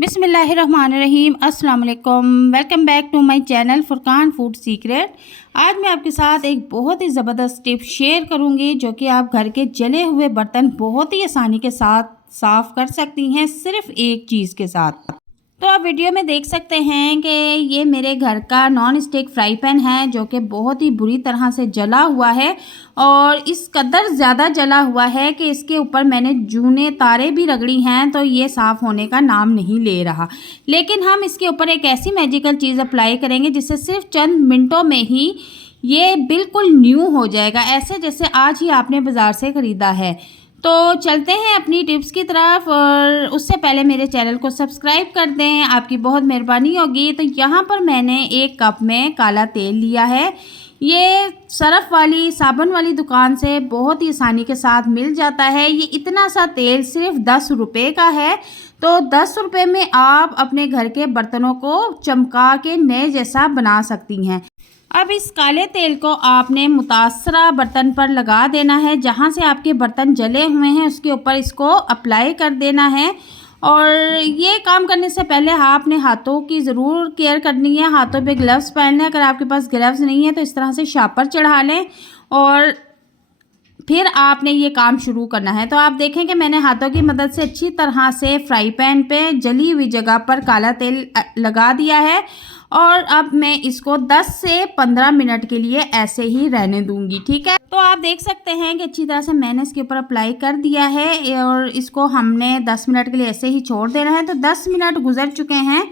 बिस्मिल्लाहिर्रहमानिर्रहीम अस्सलाम वालेकुम। Welcome back to my channel Furqan food secret. आज मैं आपके साथ एक बहुत ही ज़बरदस्त टिप शेयर करूंगी जो कि आप घर के जले हुए बर्तन बहुत ही आसानी के साथ साफ़ कर सकती हैं सिर्फ एक चीज़ के साथ। तो आप वीडियो में देख सकते हैं कि ये मेरे घर का नॉन स्टिक फ्राई पैन है जो कि बहुत ही बुरी तरह से जला हुआ है और इस कदर ज़्यादा जला हुआ है कि इसके ऊपर मैंने जूने तारे भी रगड़ी हैं तो ये साफ़ होने का नाम नहीं ले रहा। लेकिन हम इसके ऊपर एक ऐसी मैजिकल चीज़ अप्लाई करेंगे जिससे सिर्फ चंद मिनटों में ही ये बिल्कुल न्यू हो जाएगा, ऐसे जैसे आज ही आपने बाज़ार से ख़रीदा है। तो चलते हैं अपनी टिप्स की तरफ, और उससे पहले मेरे चैनल को सब्सक्राइब कर दें, आपकी बहुत मेहरबानी होगी। तो यहाँ पर मैंने 1 कप में काला तेल लिया है। ये सरफ वाली साबुन वाली दुकान से बहुत ही आसानी के साथ मिल जाता है। ये इतना सा तेल सिर्फ 10 रुपये का है। तो 10 रुपये में आप अपने घर के बर्तनों को चमका के नए जैसा बना सकती हैं। अब इस काले तेल को आपने मुतासरा बर्तन पर लगा देना है, जहाँ से आपके बर्तन जले हुए हैं उसके ऊपर इसको अप्लाई कर देना है। और ये काम करने से पहले आपने हाथों की ज़रूर केयर करनी है, हाथों पे ग्लव्स पहन लें। अगर आपके पास ग्लव्स नहीं है तो इस तरह से शापर चढ़ा लें और फिर आपने ये काम शुरू करना है। तो आप देखें कि मैंने हाथों की मदद से अच्छी तरह से फ्राई पैन पे जली हुई जगह पर काला तेल लगा दिया है और अब मैं इसको 10 से 15 मिनट के लिए ऐसे ही रहने दूंगी, ठीक है। तो आप देख सकते हैं कि अच्छी तरह से मैंने इसके ऊपर अप्लाई कर दिया है और इसको हमने 10 मिनट के लिए ऐसे ही छोड़ देना है। तो 10 मिनट गुजर चुके हैं।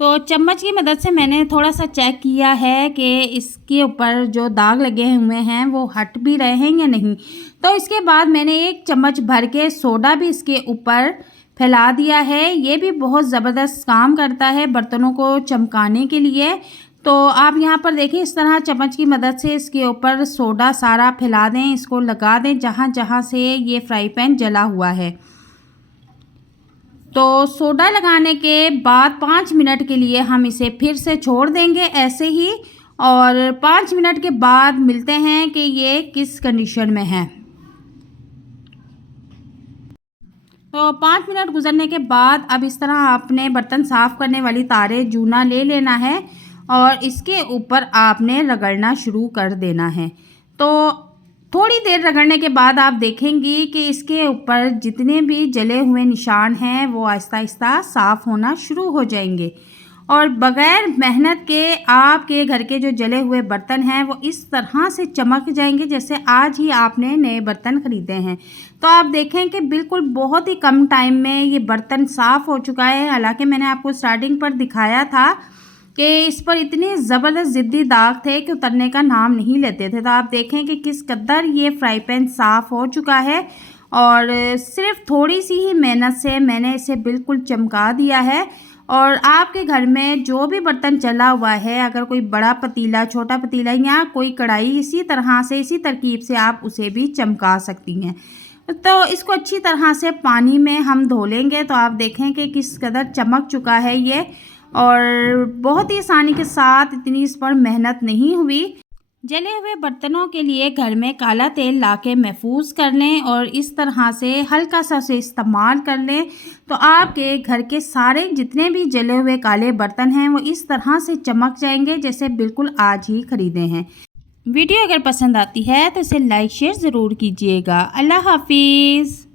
तो चम्मच की मदद से मैंने थोड़ा सा चेक किया है कि इसके ऊपर जो दाग लगे हुए हैं वो हट भी रहे हैं या नहीं। तो इसके बाद मैंने 1 चम्मच भर के सोडा भी इसके ऊपर फैला दिया है। ये भी बहुत ज़बरदस्त काम करता है बर्तनों को चमकाने के लिए। तो आप यहाँ पर देखिए इस तरह चम्मच की मदद से इसके ऊपर सोडा सारा फैला दें, इसको लगा दें जहाँ जहाँ से ये फ्राई पैन जला हुआ है। तो सोडा लगाने के बाद 5 मिनट के लिए हम इसे फिर से छोड़ देंगे ऐसे ही, और 5 मिनट के बाद मिलते हैं कि ये किस कंडीशन में है। तो 5 मिनट गुजरने के बाद अब इस तरह आपने बर्तन साफ़ करने वाली तारे जूना ले लेना है और इसके ऊपर आपने रगड़ना शुरू कर देना है। तो थोड़ी देर रगड़ने के बाद आप देखेंगी कि इसके ऊपर जितने भी जले हुए निशान हैं वो आहिस्ता आहिस्ता साफ़ होना शुरू हो जाएंगे और बग़ैर मेहनत के आपके घर के जो जले हुए बर्तन हैं वो इस तरह से चमक जाएंगे जैसे आज ही आपने नए बर्तन ख़रीदे हैं। तो आप देखें कि बिल्कुल बहुत ही कम टाइम में ये बर्तन साफ़ हो चुका है। हालांकि मैंने आपको स्टार्टिंग पर दिखाया था कि इस पर इतने ज़बरदस्त ज़िद्दी दाग थे कि उतरने का नाम नहीं लेते थे। तो आप देखें कि किस कदर ये फ्राई पैन साफ़ हो चुका है और सिर्फ थोड़ी सी ही मेहनत से मैंने इसे बिल्कुल चमका दिया है। और आपके घर में जो भी बर्तन चला हुआ है, अगर कोई बड़ा पतीला, छोटा पतीला या कोई कढ़ाई, इसी तरह से इसी तरकीब से आप उसे भी चमका सकती हैं। तो इसको अच्छी तरह से पानी में हम धो लेंगे। तो आप देखें कि किस कदर चमक चुका है ये, और बहुत ही आसानी के साथ, इतनी इस पर मेहनत नहीं हुई। जले हुए बर्तनों के लिए घर में काला तेल लाके महफूज कर लें और इस तरह से हल्का सा उसे इस्तेमाल कर लें तो आपके घर के सारे जितने भी जले हुए काले बर्तन हैं वो इस तरह से चमक जाएंगे जैसे बिल्कुल आज ही ख़रीदे हैं। वीडियो अगर पसंद आती है तो इसे लाइक शेयर ज़रूर कीजिएगा। अल्लाह हाफिज़।